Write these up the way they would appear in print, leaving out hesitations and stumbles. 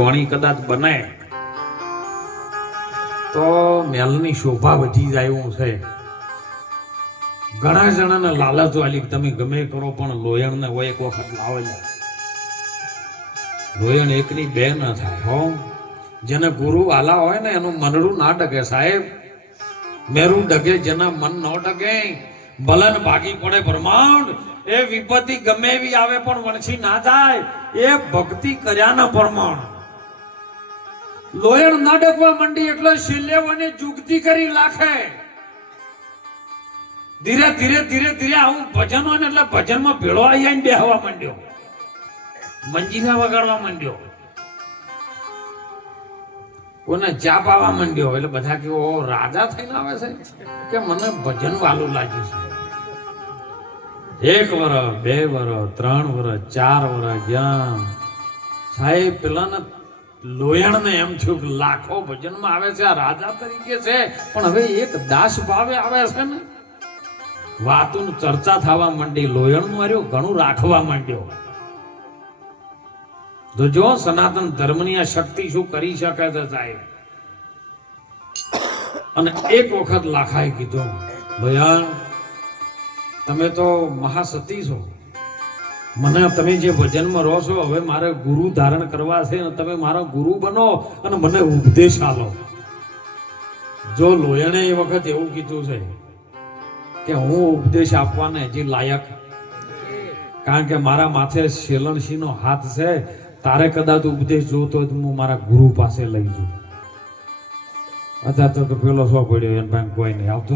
વાણી કદાચ બને તો મેલની શોભા વધી જાય એવું છે. ઘણા જણાને લાલચ વાલી તમે ગમે કરો પણ લોયણને હોય એક વખત લાવેલા. લોયણ એકની બે ન થાય હો. જેને ગુરુ વાલા હોય ને એનું મનડું ના ડગે સાહેબ. મેરું ડગે જેના મન ન ડગે બલન ભાગી પડે બ્રહ્માંડ. એ વિપત્તિ ગમે એવી આવે પણ વણસી ના જાય. એ ભક્તિ કર્યાના પ્રમાણ. લોયણ ના ડગવા માંડી એટલે શિલ્યવને જુગતી કરી લાખે. ધીરે ધીરે ધીરે ધીરે આવું ભજન હોય ને એટલે ભજનમાં ભેળો આવીને બેહવા માંડ્યો. મંજીરા વગાડવા માંડ્યો. કોને ચા પાવા માંડ્યો. એટલે બધા કે ઓ રાજા થઈને આવે છે કે મને ભજન વાલું લાગ્યું છે. 1 વર્ષ 2 વર્ષ 3 વર્ષ 4 વર્ષ જ્યાં સાહેબ પેલા લોયણને એમ થયું કે લાખો ભજનમાં આવે છે, આ રાજા તરીકે છે, પણ હવે એક દાસ ભાવે આવે છે ને. વાતું ચર્ચા થવા માંડી. લોયણનું આર્યો ઘણું રાખવા માંડ્યો. તો જો સનાતન ધર્મની આ શક્તિ શું કરી શકે છે સાહેબ. અને એક વખત લાખાએ કીધું, લોયણ તમે તો મહાસતી છો, મને તમે જે ભજનમાં રહો છો હવે મારે ગુરુ ધારણ કરવા છે ને તમે મારો ગુરુ બનો અને મને ઉપદેશ આલો. જો લોયણે એ વખત એવું કીધું છે કે હું ઉપદેશ આપવાને હજી લાયક, કારણ કે મારા માથે શેલણસિંહનો હાથ છે. તારે કદાચ ઉપદેશ જોતો હોય તો હું મારા ગુરુ પાસે લઈ જઉં. અત્યારે તો પેલો શો પડ્યો એને પાસે કોઈ નહીં આવતો.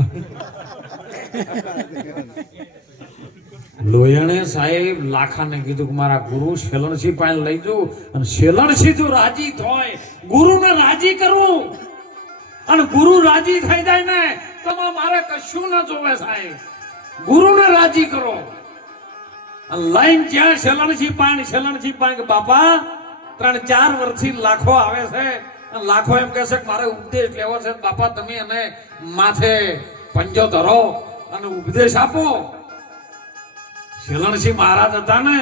લોયણે સાહેબ લાખાને કીધું કે મારા ગુરુ શેલણસિંહ પાસે લઈ જઉં અને શેલણસિંહ જો રાજી થાય ગુરુને રાજી કરવું અને ગુરુ રાજી થઈ જાય ને તો મારે કશું ન જોવે સાહેબ. ગુરુને રાજી કરો. લાઈન જ્યાં શેલણસિંહ પાસે કે બાપા 3-4 વર્ષથી લાખો આવે છે. લાખો એમ કહે છે કે મારે ઉપદેશ લેવો છે. બાપા તમે એને માથે પંજો ધરો અને ઉપદેશ આપો. શેલણસિંહ મહારાજ હતા ને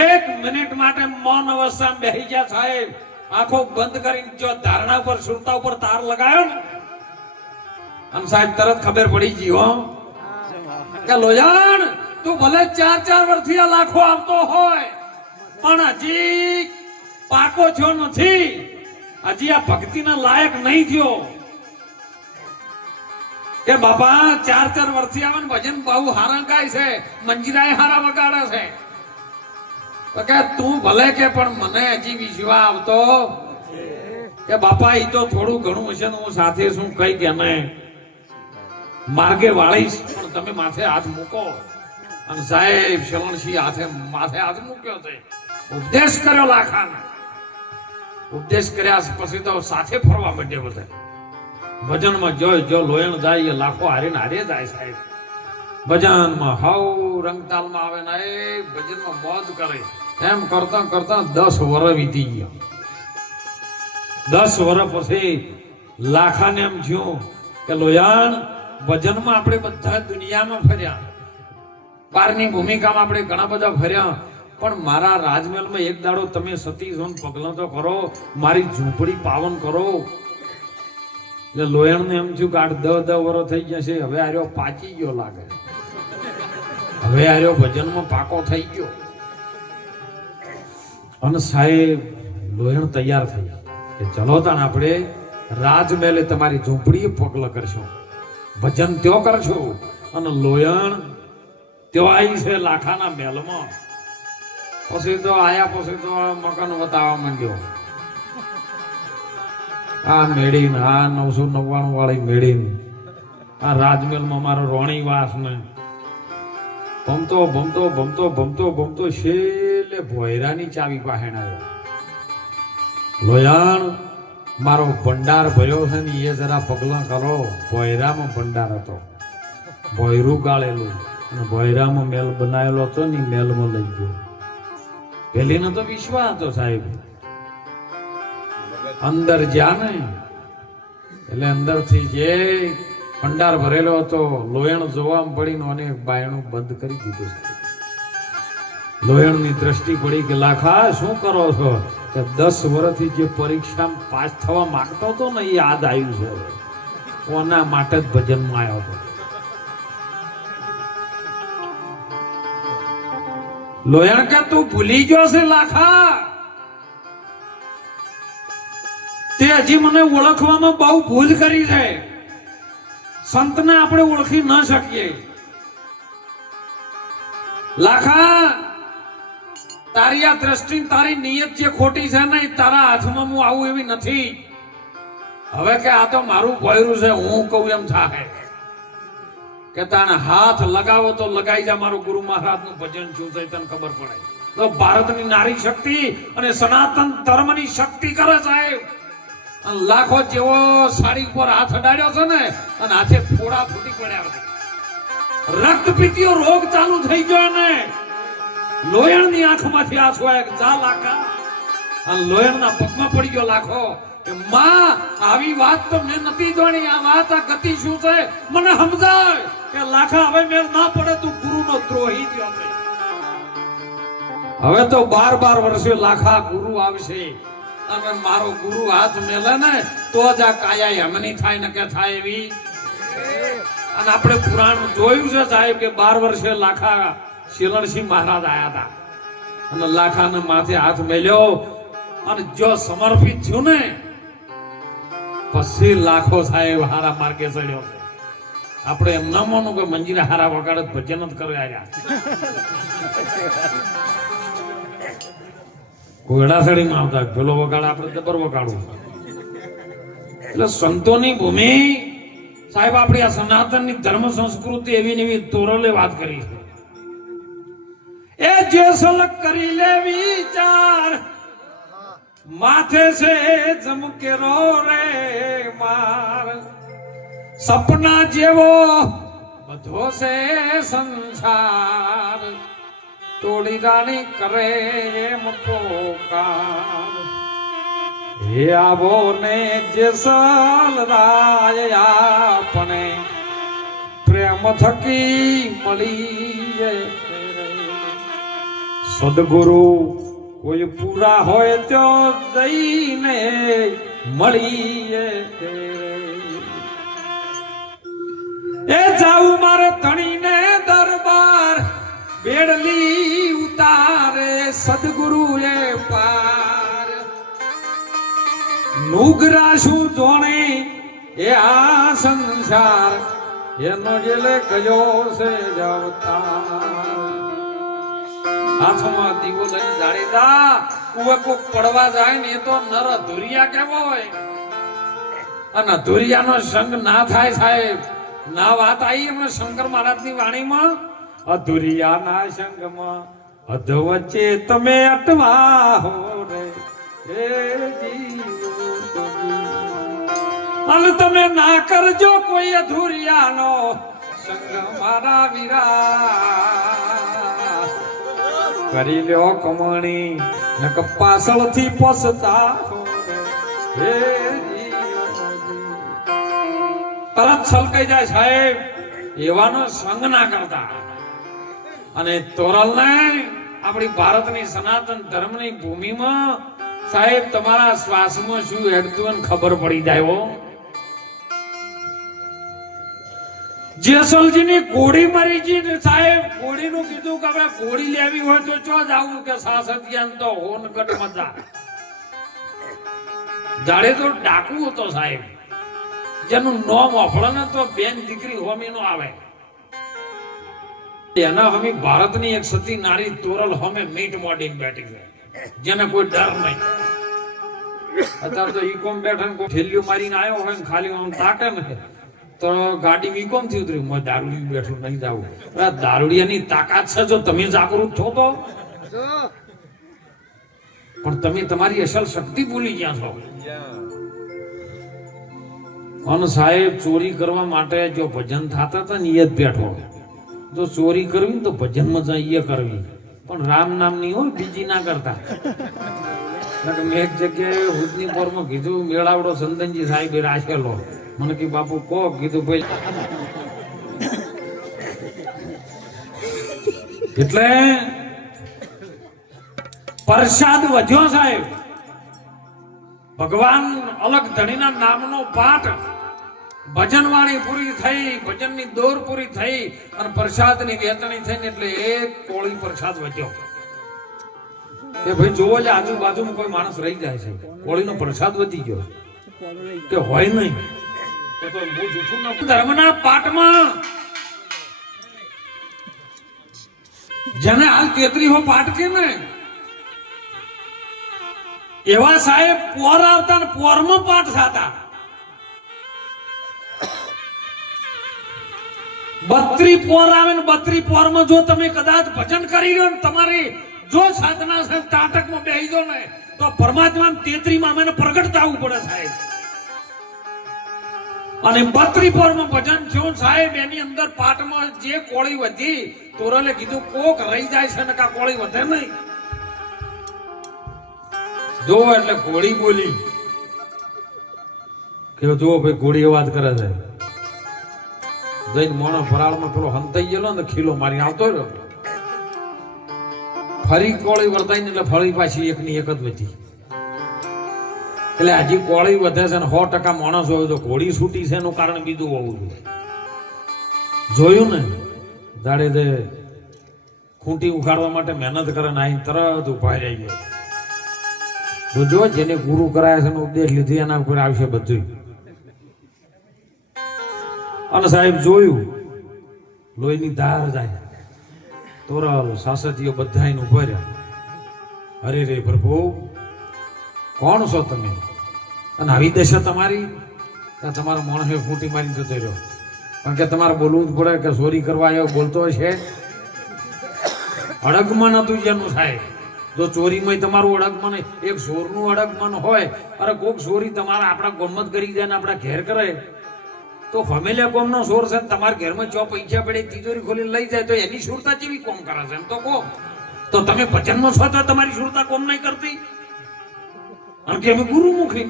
1 મિનિટ માટે મૌન અવસ્થામાં બેસી ગયા સાહેબ. આંખો બંધ કરીને જો ધારણા પર સુરતા ઉપર તાર લગાયો ને અને સાહેબ તરત ખબર પડી ગઈ હો કે લોયણ તું ભલે 4-4 વર્ષથી આ લાખો આવતો હોય પણ હજી પાકો થયો નથી. હજી આ ભક્તિના લાયક નહીં થયો. કે બાપા 4-4 વર્ષથી આવે ને ભજન બહુ હારા ગાય છે, મંજીરાએ હારા વગાડે છે. તો કે તું ભલે કે પણ મને હજી વિશ્વાસ આવતો કે બાપા એ તો થોડું ઘણું હશે ને હું સાથે શું કઈ કે નહીં માર્ગે વાળીશ, પણ તમે માથે હાથ મૂકો. અને સાહેબ શેલણસિંહ માથે હાથ મૂક્યો છે. ઉપદેશ કર્યો લાખાને. ઉપદેશ કર્યા પછી તો સાથે ફરવા માંડ્યો બધા. ભજનમાં જો લોયણ જાય એ લાખો હારીને હારે જાય સાહેબ. ભજનમાં હાવ રંગતાલમાં આવે ને એ ભજનમાં મોજ કરે. એમ કરતા કરતા 10 વર્ષ વીતી ગયા. 10 વર્ષ પછી લાખાને એમ થયું કે લોયણ ભજનમાં આપણે બધા દુનિયામાં ફર્યા, બહારની ભૂમિકામાં આપણે ઘણા બધા ફર્યા, પણ મારા રાજમહેલમાં એક દાડો તમે સતી છો પગલા તો કરો, મારી ઝૂંપડી પાવન કરો. એટલે લોયણને એમ થયું કે 8-10 વર્ષ થઈ ગયા છે. હવે આર્યો પાકી ગયો લાગે. હવે આર્યો ભજનમાં પાકો થઈ ગયો. અને સાહેબ લોયણ તૈયાર થઈ કે ચલો તાણ આપણે રાજમહેલે તમારી ઝૂંપડીએ પગલા કરશું, ભજન ત્યો કરશું. અને લોયણ ત્યો આવી છે લાખાના મહેલમાં. પછી તો આયા પછી તો મકાન બતાવવા માંડ્યો. આ મેળીને આ 999 વાળી મેળીને આ રાજમહેલમાં મારો રોણી વાસ ને ભમતો ભમતો ભમતો ભમતો ભમતો છેલ્લે ભોયરાની ચાવી પાહેણ આવ્યો. લોયણ મારો ભંડાર ભર્યો છે ને એ જરા પગલા કરો. ભોયરામાં ભંડાર હતો, ભોયરું ગાળેલું અને ભોયરામાં મેલ બનાવેલો હતો ને મેલમાં લઈ ગયો. પેલીનો તો વિશ્વાસ હતો સાહેબ. અંદર જ્યાં ને એટલે અંદરથી જે ભંડાર ભરેલો હતો લોયણ જોવામાં પડીને અને બાયણું બંધ કરી દીધું. લોયણની દ્રષ્ટિ પડી કે લાખા શું કરો છો? કે 10 વર્ષથી જે પરીક્ષામાં પાસ થવા માંગતો હતો ને એ યાદ આવ્યું છે. કોના માટે જ ભજનમાં આવ્યો હતો. લોયણ કે તું ભૂલી ગયો છે લાખા, તે હજી મને ઓળખવામાં બહુ ભૂલ કરી છે. સંતને આપણે ઓળખી ન શકીએ. લાખા, તારી આ દ્રષ્ટિ તારી નિયત જે ખોટી છે ને તારા હાથમાં હું આવું એવી નથી. હવે કે આ તો મારું ભોયરું છે, હું કહું એમ થાય કે તાણે હાથ લગાવો તો લગાઈ જા. મારું ગુરુ મહારાજ નું ભજન શું છે તને ખબર પડે તો ભારતની નારી શક્તિ અને સનાતન ધર્મની શક્તિ કરે સાહેબ. લાખો જેવો સાડી ઉપર હાથ અડાડ્યો છે ને અને હાથે ફોડા ફૂટી પડ્યા છે. રક્તપીતિયો રોગ ચાલુ થઈ ગયો ને લોયણની આંખમાંથી આંસુ આવ્યા. જા લાખા, અને લોયણના પગમાં પડી ગયો લાખો કે માં આવી વાત તો મેં નથી જાણી. આ વાત આ ગતિ શું છે મને સમજાય. કે લાખા હવે મેળ ના પડે, તું ગુરુનો દ્રોહી થયો છે. હવે તો 12 વર્ષે લાખા ગુરુ આવશે અને મારો ગુરુ હાથ મેલે ને તો જ આ કાયા હમની થાય ને કે થાય એવી. અને આપણે પુરાણ જોયું છે સાહેબ કે 12 વર્ષે લાખા શિલણસિંહ મહારાજ આયા હતા અને લાખાને માથે હાથ મેલ્યો અને જો સમર્પિત થયું ને પછી લાખો સાહેબ હારા માર્ગે ચડ્યો છે. આપણે એમ ન માનું કે મંજીરા હારા વગાડત ભજન જ કરે આવ્યા. ઘોડાસડીમાં આવતા પેલો વગાડ આપણે જબર વગાડવું. એટલે સંતોની ભૂમિ સાહેબ આપણી આ સનાતનની ધર્મ સંસ્કૃતિ એવી ને એવી તોરલે વાત કરી છે. એ જે સલક કરી લે વિચાર માથે છે જમકેરો રે માર. સપના જેવો બધો છે સંસાર તોડી રાણી કરે એમ પોકાર. હે આવો ને જેસલ રાય આપણે પ્રેમ થકી મળી. સદગુરુ કોઈ પૂરા હોય તો જઈને મળીએ. એ જાઉં મારે ધણીને દરબાર બેડલી ઉતારે સદગુરુ એ પાર. નુગરા શું જોણે એ આ સંસાર એનો જેલે કયો છે જવતાર. હાથમાં દીવો લઈને જાડેદા કુએ કોક પડવા જાય ને એ તો નર અધુરિયા કેવો હોય. અને અધુરિયાનો સંગ ના થાય સાહેબ. ના વાત આવી એમને શંકર મહારાજની વાણીમાં અધુરિયાના સંગમાં અધ વચ્ચે તમે અટવા હો રે હે જીવો. અને તમે ના કરજો કોઈ અધુરિયાનો સંગ મારા વીરા. કરી લ્યો કમણી નક પાછળથી પસતા હે તરત છલકાઈ જાય સાહેબ. એવાનો સંગ ના કરતા. અને તોરલને આપણી ભારતની સનાતન ધર્મની ભૂમિમાં સાહેબ તમારા શ્વાસમાં શું હેડતું અને ખબર પડી જાય. જેસલજીની ઘોડી મરી ગઈ સાહેબ. ઘોડીનું કીધું કે હવે ઘોડી લેવી હોય તો ચો જાવું કે સાસતિયાન તો હોનગઢ મજા. જાડે તો ડાકુ હતો સાહેબ જેનું નામ અફળે ને તો બેન દીકરી હોમી નો આવે. એના હમી ભારતની એક સતી નારી તોરલ હોમે મીટ મોડીને બેઠી છે જેને કોઈ ડર નહીં. અત્યારે તો ઈકોમ બેઠા ને કોઈ ઠેલિયું મારીને આવ્યો હોય ને ખાલી આમ તાકે ને તો ગાડી ઈકોમ થી ઉતરી હું દારૂડી બેઠું નહીં જાવું. દારૂડિયાની તાકાત છે જો તમે જાગૃત થો તો. પણ તમે તમારી અસલ શક્તિ ભૂલી ગયા છો. અને સાહેબ ચોરી કરવા માટે જો ભજન થતા હતા ને એ જ બેઠો. જો ચોરી કરવી ને તો ભજનમાં જાય એ કરવી પણ રામ નામ ની હોય બીજી ના કરતા. મેં એક જગ્યાએ હુદની પોરમાં કીધું મેળાવડો સંદનજી સાહેબે રાખેલો. મને કે બાપુ કો કીધું ભાઈ એટલે પ્રસાદ વધ્યો સાહેબ. ભગવાન અલગ ધણીના નામનો પાઠ ભજનવાણી પૂરી થઈ, ભજનની દોર પૂરી થઈ અને પ્રસાદની વેચણી થઈને એટલે એક કોળી પ્રસાદ વધ્યો કે ભાઈ જોવો જ આજુબાજુમાં કોઈ માણસ રહી જાય છે, કોળીનો પ્રસાદ વધી ગયો કે હોય નહીં તો બહુ જૂઠું ન. ધર્મના પાઠમાં જેને હાલ 33 પાઠ કે ને એવા સાહેબ પોર આવતા ને પોરમાં પાઠ થતા. 32 પોર આવે ને 32 પોરમાં જો તમે કદાચ ભજન કરી લો ને તમારી જો સાધના છે તાટકમાં બેહી દો ને તો પરમાત્મા 33 માં મને પ્રગટ થવું પડે સાહેબ. અને 32 પોરમાં ભજન થયું સાહેબ, એની અંદર પાઠમાં જે કોળી વધી તોરલે કીધું કોક રહી જાય છે ને કા કોળી વધે નહીં. જો એટલે ઘોડી બોલી કે જો ભાઈ ઘોડી વાત કરે છે. જઈને મોણો ફરાળમાં પેલો હંતાઈ ગયેલો ને ખીલો મારી આવતો રહ્યો, ફરી કોળી વર્તાઈને એટલે ફરી પાછી એકની એક જ વધી. એટલે હજી કોળી વધે છે ને 100% માણસ હોય તો ઘોડી છૂટી છે એનું કારણ બીજું હોવું જોઈએ. જોયું ને જાડે તે ખૂંટી ઉખાડવા માટે મહેનત કરે ને અહીં તરત ઉભા રહી ગયો. જો જેને ગુરુ કરાય છે ઉપદેશ લીધી એના ઉપર આવશે બધું. અને સાહેબ જોયું લોહીની ધાર જાય, તોરલ સાસતીઓ બધા ઉભા રહ્યા. અરે રે પ્રભુ કોણ છો તમે અને આવી દશા તમારી? તમારા માણસે ફૂટી મારી જતો રહ્યો, કારણ કે તમારે બોલવું જ પડે કે ચોરી કરવા આવ્યો બોલતો હશે. અડગમન હતું જેનું સાહેબ, જો ચોરીમાં તમારું અડગમન એક ચોરનું અડગમન હોય, અરે કોક ચોરી તમારા આપણા ગોમત કરી જાય ને આપણા ઘેર કરે તો ફેમિલી કોમનો ચોર છે તમારા ઘરમાં જો પૈસા પડે તિજોરી ખોલીને લઈ જાય તો એની સુરતા જેવી કોમ કરે છે એમ તો કહો. તો તમે ભજનમાં છો તો તમારી સુરતા કોમ નહીં કરતી, કારણ કે અમે ગુરુમુખી.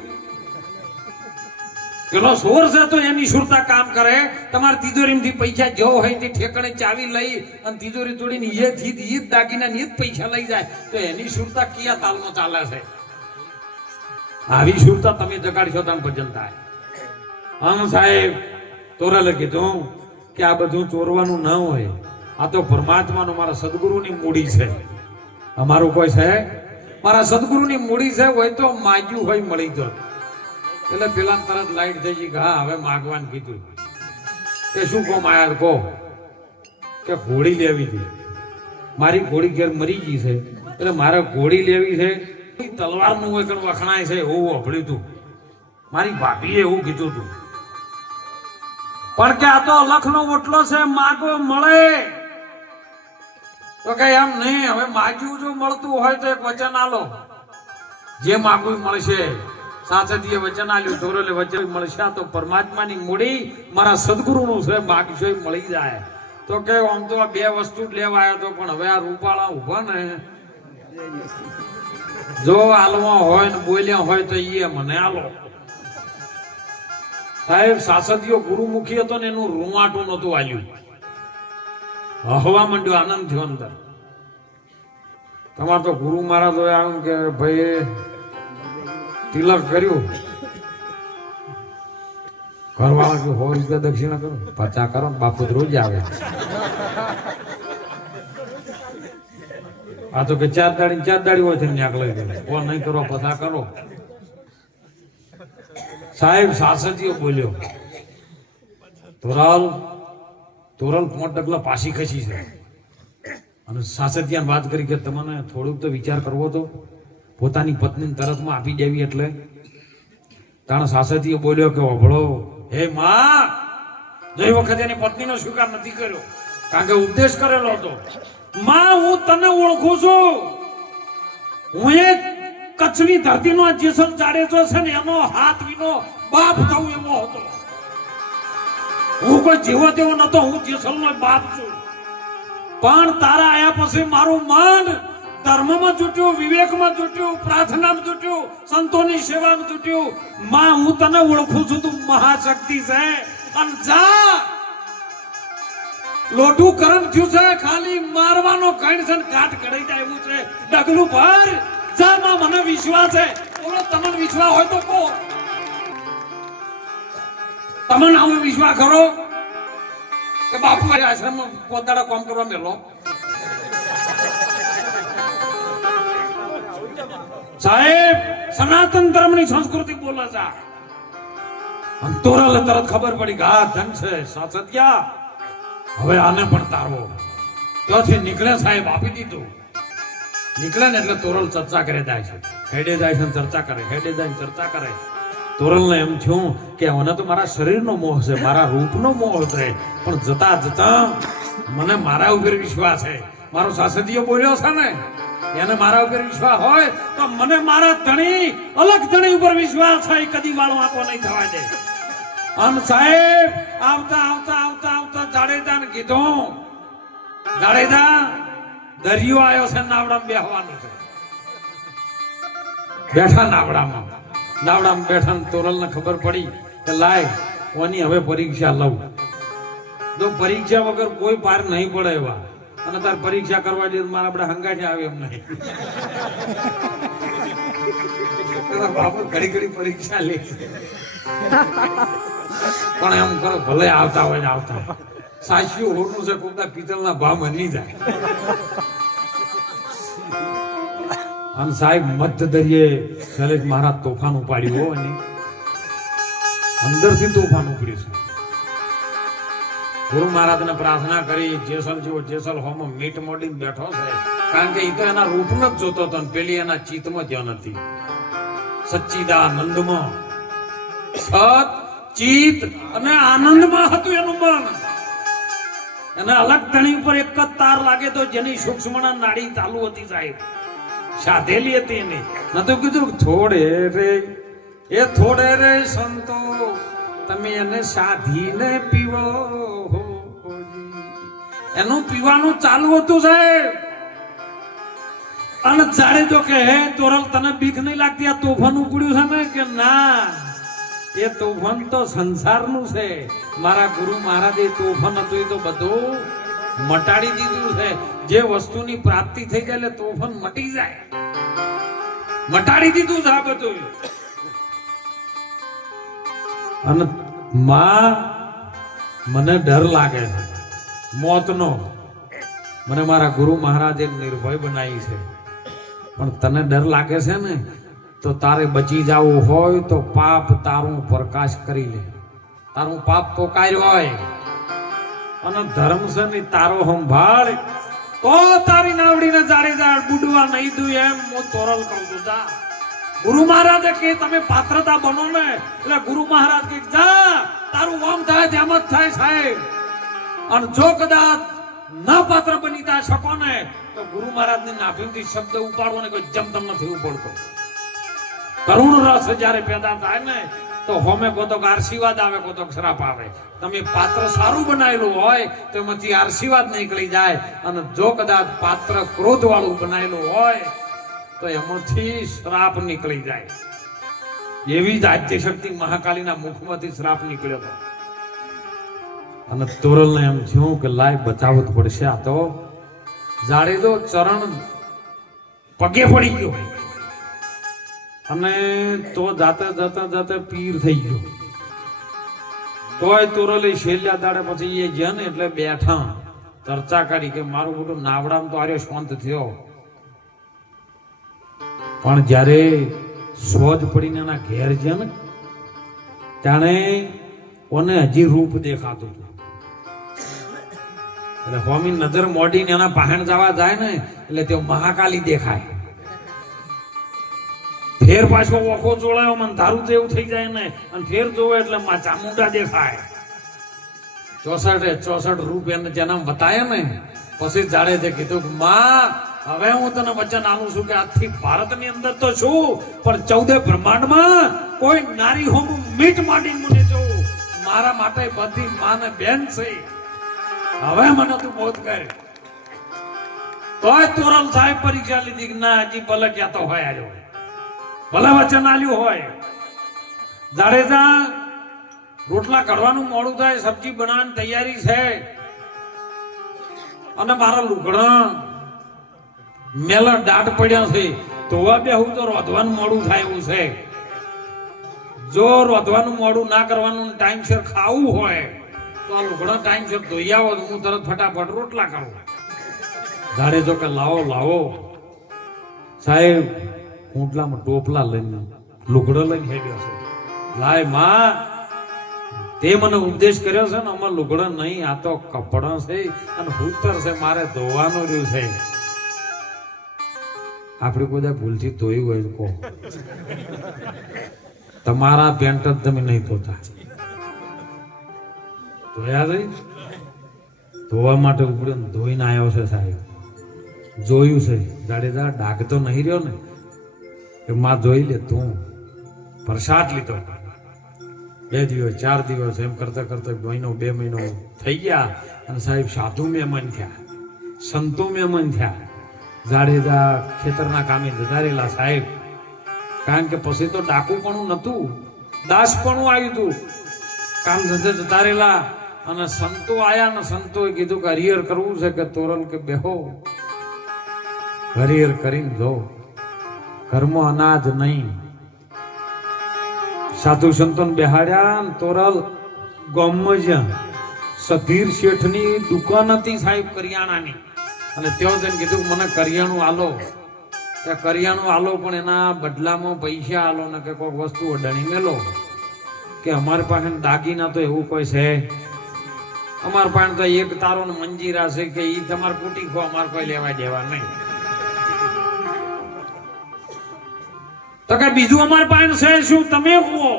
પેલો ચોર છે તો એની સુરતા કામ કરે. તમારી તિજોરીમાંથી પૈસા જો હોય તે ઠેકાણે ચાવી લઈ અને તિજોરી તોડીને એ જ દાગીના ને જ પૈસા લઈ જાય તો એની સુરતા કયા તાલમાં ચાલે છે? આવી સુરતા તમે જગાડશો તો ભજન થાય. આમ સાહેબ તોરલે કીધું કે આ બધું ચોરવાનું ન હોય, આ તો પરમાત્માનો મારા સદગુરુની મૂડી છે. અમારું કોઈ છે મારા સદગુરુની મૂડી છે હોય તો માગ્યું હોય મળી જાય. એટલે પેલા તરત લાઈટ થઈ ગઈ કે હા હવે માગવાનું કીધું કે શું કોમ આયા કહો કે ઘોડી લેવી હતી. મારી ઘોડી ઘેર મરી ગઈ છે એટલે મારે ઘોડી લેવી છે. તલવારનું હોય કે વખણાય છે એવું સાંભળ્યું હતું, મારી ભાભીએ એવું કીધું હતું. પણ કે આ તો લખનો ઓટલો છે, માગો મળે. તો કે એમ નહીં, હવે માગ્યું જો મળતું હોય તો એક વચન આલો, જે માગવું મળશે. સાચીએ વચન આલ્યું, ધોરલે વચન મળશે. તો પરમાત્માની મૂડી મારા સદગુરુનું છે, માગશો મળી જાય. તો કે આમ તો આ બે વસ્તુ જ લેવા આવ્યો તો, પણ હવે આ રૂપાળા ઉભા ને જો આલવા હોય ને બોલ્યા હોય તો એ મને આલો. સાહેબ સાસદીઓ ગુરુમુખી હતો ને એનું રૂવાટું નતું આલ્યું, હવા માંડ્યો, આનંદ થયો અંદર. તમારે તો ગુરુ મહારાજ આવ્યું કે ભાઈ તિલક કર્યું, ઘરવાળા કે 100 રૂપિયા દક્ષિણા કરો, 50 કરો, બાપુ રોજ આવે. આ તો કે 4 દાડી હોય છે ન્યાક લઈ ગયો, કોણ નહીં કરો પતા કરો. સાહેબ સાસજીઓ બોલ્યો, તોરલ 5 ડગલા પાછી ખસી છે. અને સાસજીયાને વાત કરી કે તમને થોડુંક તો વિચાર કરવો તો, પોતાની પત્નીને તરતમાં આપી દેવી. એટલે તાણ સાસજીએ બોલ્યો કે ઓભળો હે માં, ગઈ વખતે એની પત્નીનો સ્વીકાર નથી કર્યો, કારણ કે ઉપદેશ કરેલો હતો. માં હું તને ઓળખું છું, હું એક કચ્છની ધરતીનો જેસલ જાડેજો છે ને એનો હાથ વિનો બાપ થવું એવો હતો. હું કોઈ જેવો તેવો નતો, હું જેસલનો બાપ છું. પણ તારા આયા પછી મારું મન ધર્મમાં જુટ્યું, વિવેકમાં જુટ્યું, પ્રાર્થનામાં જુટ્યું, સંતોની સેવામાં જુટ્યું. માં હું તને ઓળખું છું, તું મહાશક્તિ છે. અને જા લોઢું કરમ થયું છે, ખાલી મારવાનો કણ છે ને ઘાટ કઢાઈ જાય એવું છે. ડગલું ભર જા માં, મને વિશ્વાસ છે. બોલો તમને વિશ્વાસ હોય તો તમને આવો વિશ્વાસ કરો કે બાપુ આશ્રમમાં પોતાના કામ કરવા મેલો? સાહેબ, સનાતન ધર્મની સંસ્કૃતિ બોલે છે. અંતોરલ તરત ખબર પડી કે આ ધન છે સાસત્યા, હવે આને પણ તારવો. ત્યાંથી નીકળે સાહેબ, આપી દીધું. નીકળે ને એટલે તોરલ ચર્ચા કરે જાય છે, હેડે જાય છે ચર્ચા કરે, હેડે જાય ચર્ચા કરે. તોરલને એમ થયું કે મને તો મારા શરીરનો મોહ છે, મારા રૂપનો મોહ છે, પણ જતા જતા મને મારા ઉપર વિશ્વાસ છે. મારો સાસદીયો બોલ્યો છે ને, એને મારા ઉપર વિશ્વાસ હોય તો મને મારા ધણી અલગ ધણી ઉપર વિશ્વાસ છે, કદી વાળો આંકો નહીં થવા દે. અને સાહેબ આવતા આવતા આવતા આવતા જાડેજાને કીધું, જાડેજા દરિયો આવ્યો છે, નાવડામાં બેહવાનું છે. બેઠા નાવડામાં બેઠા ને તોરલને ખબર પડી કે લાય ઓની હવે પરીક્ષા લઉં. જો પરીક્ષા વગર કોઈ પાર નહીં પડે એવા, અને તાર પરીક્ષા કરવા જઈએ મારા આપણે હંગાથી આવે એમ નહીં. બાપુ ઘડી ઘડી પરીક્ષા લે, પણ એમ કરો ભલે આવતા હોય ને આવતા. સાચું હોટલું છે, કોકના પિત્તળના ભાવ મની જાય. અને સાહેબ મધ્ય દરિયે શૈલેષ મહારાજ તોફાન ઉપાડ્યું હોય ને, અંદરથી તોફાન ઉપડ્યું છે. ગુરુ મહારાજને પ્રાર્થના કરી, જેસલ જેવો જેસલ હોમો મીટ મોડીને બેઠો છે, કારણ કે એ તો એના રૂપને જ જોતો હતો, પેલી એના ચિત્તમાં ધ્યાન હતી. સચ્ચિદાનંદમાં સત ચિત્ત અને આનંદમાં હતું એનું મન. એને અલગ ધણી ઉપર એક જ તાર લાગે તો જેની સૂક્ષ્મ નાડી ચાલુ હતી સાહેબ, સાધેલી હતી એને. નતું કીધું થોડે રે સંતો તમે એને સાધીને પીવો. એનું પીવાનું ચાલુ હતું સાહેબ. અને જાડેજો કે હે તોરલ તને બીક નહીં લાગતી આ તોફાન ઉપડ્યું છે ને? કે ના, એ તોફાન તો સંસારનું છે. મારા ગુરુ મહારાજે તોફાન હતું એ તો બધું મટાડી દીધું છે. જે વસ્તુની પ્રાપ્તિ થઈ જાય એટલે તોફાન મટી જાય, મટાડી દીધું છે આ બધું. અને માં મને ડર લાગે છે મોતનો. મને મારા ગુરુ મહારાજે નિર્ભય બનાવી છે, પણ તને ડર લાગે છે ને, તો તારે બચી જવું હોય તો પાપ તારું પ્રકાશ કરી લે. તારું પાપ પોકાર્યું હોય અને ધર્મ છે ને તારો સંભાળ, તો તારી નાવડીને જાડેજા બુડવા નહીં દઉં એમ હું તોરલ કહું છું. જા, ગુરુ મહારાજે કે તમે પાત્રતા બનો ને, એટલે ગુરુ મહારાજ કે જા તારું વામ થાય તેમ જ થાય સાહેબ. અને જો કદાચ ના પાત્ર બની તા શકો ને, તો ગુરુ મહારાજ ની નાભીથી શબ્દ ઉપાડવો ને કોઈ જમતમ નથી ઉપડતો. કરુણ રસ જયારે પેદા થાય ને, તો હોમે કોતોક આશીર્વાદ આવે, કોતોક શ્રાપ આવે. તમે પાત્ર સારું બનાવેલું હોય તો એમાંથી આશીર્વાદ નીકળી જાય, અને જો કદાચ પાત્ર ક્રોધ વાળું બનાવેલું હોય તો એમાંથી શ્રાપ નીકળી જાય. એવી જ આદ્ય શક્તિ મહાકાળીના મુખમાંથી શ્રાપ નીકળ્યો હતો. અને તોરલને એમ થયું કે લાય બચાવવું જ પડશે. આ તો જાડેજો ચરણ પગે પડી ગયો અને તો જાતે જાતે જાતે પીર થઈ ગયો. તોય તોરલે છેલ્લા દાડે પછી એ જ્યાં ને એટલે બેઠા ચર્ચા કરી કે મારું બધું નાવડામાં તો આર્યો શાંત થયો, પણ જયારે સોજ પડીને એના ઘેર છે ને, ત્યારે ઓને હજી રૂપ દેખાતું હતું. એટલે હોમી નજર મોડીને એના પહાણ જવા જાય ને, એટલે તે મહાકાલી દેખાય. ફેર પાછો ઓખો જોડાયો, મને ધારું તો એવું થઈ જાય ને, અને ફેર જોવે એટલે ચામુંડા દેખાય. 64 રૂપ એને જન્મ બતાયા ને, પછી જાડે કીધું કે માં હવે હું તને વચન આપું છું કે આજથી ભારતની અંદર તો છું, પણ 14 બ્રહ્માંડમાં કોઈ નારી હોમ મીટ માંડી મને જો મારા માટે બધી માને બેન છે. હવે મને તું મોત કર. તોય તોરલ સાહેબ પરીક્ષા લીધી કે ના, હજી ભલે ક્યાં તો હોય આવ્યો, ભલે વચન આલ્યું હોય. જાડેજા રોટલા કાઢવાનું મોડું થાય, સબ્જી બનાવવાની તૈયારી છે, અને મારા લુગડા મેલા દાટ પડ્યા છે, ધોવા બેહું તો રોધવાનું મોડું થાય એવું છે. જો રોધવાનું મોડું ના કરવાનું ટાઈમસર ખાવું હોય તો આ લુગડા ટાઈમસર ધોઈ આવો તો હું તરત ફટાફટ રોટલા કરું. ધાડે તો કે લાવો લાવો સાહેબ, ઊંટલામાં ટોપલા લઈને લુગડો લઈને હેડ્યો છે. લાય માં, તે મને ઉપદેશ કર્યો છે ને, અમાર લુગડો નહીં, આ તો કપડા છે અને હૂતર છે, મારે ધોવાનું રહ્યું છે. આપણે કોઈ ભૂલથી ધોયું હોય કહો, તમારા પેન્ટ જ તમે નહીં ધોતા. ધોયા છે, ધોવા માટે ઉપડે ધોઈને આવ્યો છે સાહેબ. જોયું છે જાડેજા ડાઘ તો નહીં રહ્યો ને કે માં જોઈ લે. તું પ્રસાદ લીધો 2 દિવસ 4 દિવસ એમ કરતા કરતા મહિનો 2 મહિનો થઈ ગયા અને સાહેબ સાધુ મહેમાન થયા, સંતો મહેમાન થયા. જાડેજા ખેતરના કામે જતા રહેલા સાહેબ, કારણ કે પછી તો ડાકુપણું નતું, દાસપણું આવ્યું હતું. કામ ધંધે જતા રહેલા અને સંતો આયા ને સંતોએ કીધું કે હરિહર કરવું છે કે તોરલ કે બેહો હરિહર કરીને જો, ઘરમાં અનાજ નહીં. સાધુ સંતોને બેહાડ્યા. તોરલ ગામમાં જ્યાં સધીર શેઠની દુકાન હતી સાહેબ કરિયાણાની, અને ત્યાં જઈને કીધું મને કરિયાણું આલો. કે કરિયાણું આલો પણ એના બદલામાં પૈસા આલો ને કે કોઈક વસ્તુ અડાણી મેલો. કે અમારી પાસે દાગીના તો એવું કોઈ છે, અમારી પાસે તો એક તારો ને મંજીરા છે કે ઈ તમારે કુટી ખો, અમારે કોઈ લેવા દેવા નહીં. તો કે બીજું અમારી પાસે છે શું, તમે કહો.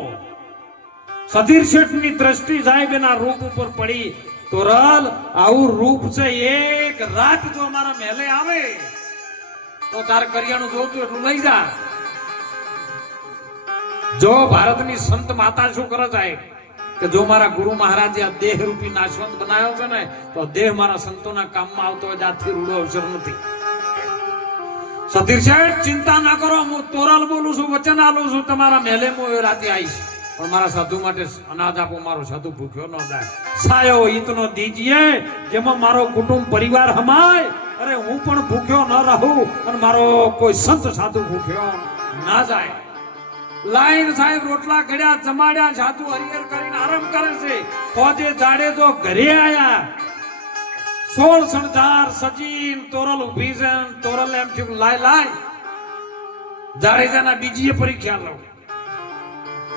સધીર શેઠની દ્રષ્ટિ સાહેબ એના રૂપ ઉપર પડી. તોરલ આવું રૂપ છે, એક રાત જો અમારા મહેલે આવે તો તાર કરિયાણું જોતું એટલું લઈ જા. જો ભારતની સંત માતા શું કરે સાહેબ કે જો મારા ગુરુ મહારાજે આ દેહ રૂપી નાશવંત બનાવ્યો છે ને, તો દેહ મારા સંતોના કામમાં આવતો હોય, આજથી રૂડો અવસર નથી. સધીર શેઠ ચિંતા ના કરો, હું તોરલ બોલું છું, વચન આલું છું, તમારા મહેલે હું રાતે આવીશ, પણ મારા સાધુ માટે અનાજ આપો, મારો સાધુ ભૂખ્યો ન જાય. સાયો ઈતનો દીજીએ જેમાં મારો કુટુંબ પરિવાર હમાય. અરે હું પણ ભૂખ્યો ન રહું અને મારો કોઈ સંત સાધુ ભૂખ્યો ના જાય. લાઈન સાહેબ રોટલા ઘડ્યા, જમાડ્યા, સાધુ હરિહર કરીને આરામ કરે છે. ફોજે જાડે તો ઘરે આયા. 16 શણગાર સજીન તોરલ ઉભી છે. તોરલ એમ થયું લાય લાય જાડેજાના બીજી પરીક્ષા લો.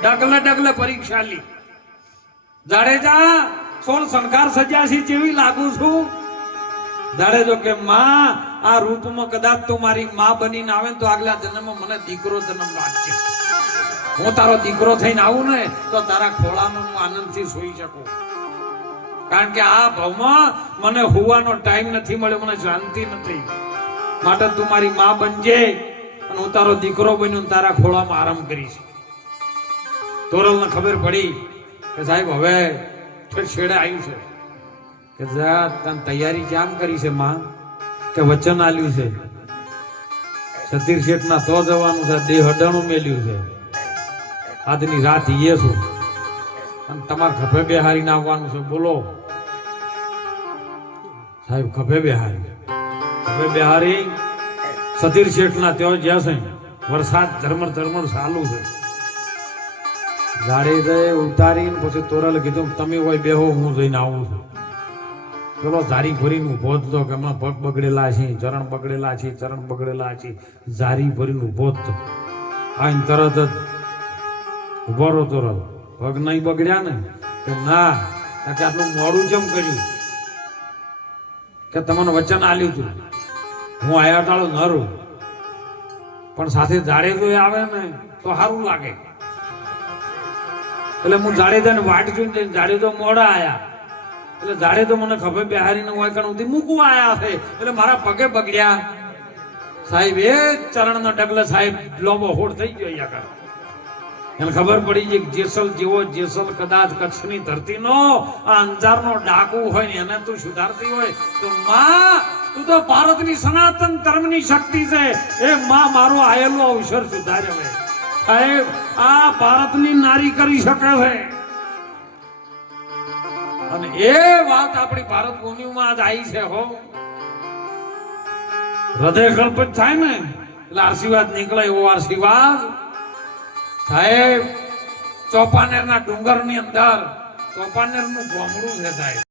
ડગલે ડગલે પરીક્ષા લી. જાડેજા 16 શણગાર સજ્યા જેવી લાગુ છું. જાડેજો કે માં આ રૂપમાં કદાચ તું મારી માં બનીને આવે ને તો આગલા જન્મમાં મને દીકરો જન્મ લાગશે. હું તારો દીકરો થઈને આવું ને તો તારા ખોળામાં હું આનંદથી સૂઈ શકું. કારણ કે આ ભાવમાં મને હોવાનો ટાઈમ નથી મળ્યો, મને શાંતિ નથી. માટે તું મારી માં બનજે અને હું તારો દીકરો બન્યો તારા ખોળામાં આરામ કરીશ. તોરલને ખબર પડી કે સાહેબ હવે છેડે આવ્યું છે. કે જા તને તૈયારી કેમ કરી છે માં? કે વચન આલ્યું છે, સતીર શેઠના તો જવાનું છે, દેહ અડાણું મેલ્યું છે, આજની રાત એ છું અને તમારે ખભે બેહારીને આવવાનું છે. બોલો સાહેબ, ખભે બેહારી સતીર શેઠના ત્યાં જ્યાં છે. વરસાદ ઝરમર ઝરમર ચાલુ છે. જાડેજાએ ઉતારીને પછી તોરલે કીધું તમે હોય બેહો, હું જઈને આવું છું. પેલો જારી ભરીને ઉભો હતો કે હમણાં પગ બગડેલા છે, ચરણ બગડેલા છે. જારી ભરીને ઉભો હતો. આઈને તરત જ ઉભો રહો તોરલ, પગ નહીં બગડ્યા ને? કે ના. કે આટલું મોડું જેમ કર્યું? કે તમને વચન આલ્યું હતું, હું આયા ટાળું ન રહું, પણ સાથે જાડેજો આવે ને તો સારું લાગે. એટલે હું જાડેજાને વાટ જોઈને જાડેજો મોડા આયા. એટલે જાડેજો મને ખભે બેહારીને હોય કારણ મૂકવા આયા છે, એટલે મારા પગે બગડ્યા. સાહેબ એ ચરણનો ડગલે સાહેબ લોબો હોડ થઈ ગયો. અહીંયા એને ખબર પડી છે કે જેસલ જેવો જેસલ કદાચ કચ્છની ધરતીનો આ અંજારનો ડાકુ હોય ને એને તું સુધારતી હોય તો માં તું તો ભારતની સનાતન ધર્મની શક્તિ છે. એ માં મારો આયેલો અવસર સુધાર્યો છે. સાહેબ આ ભારતની નારી કરી શકે છે અને એ વાત આપણી ભારત ભૂમિમાં આજ આવી છે. હો હૃદય કલ્પિત થાય ને એટલે આશીર્વાદ નીકળે. એવો આશીર્વાદ સાહેબ ચોપાનેરના ડુંગરની અંદર ચોપાનેરનું ગોમડું છે સાહેબ.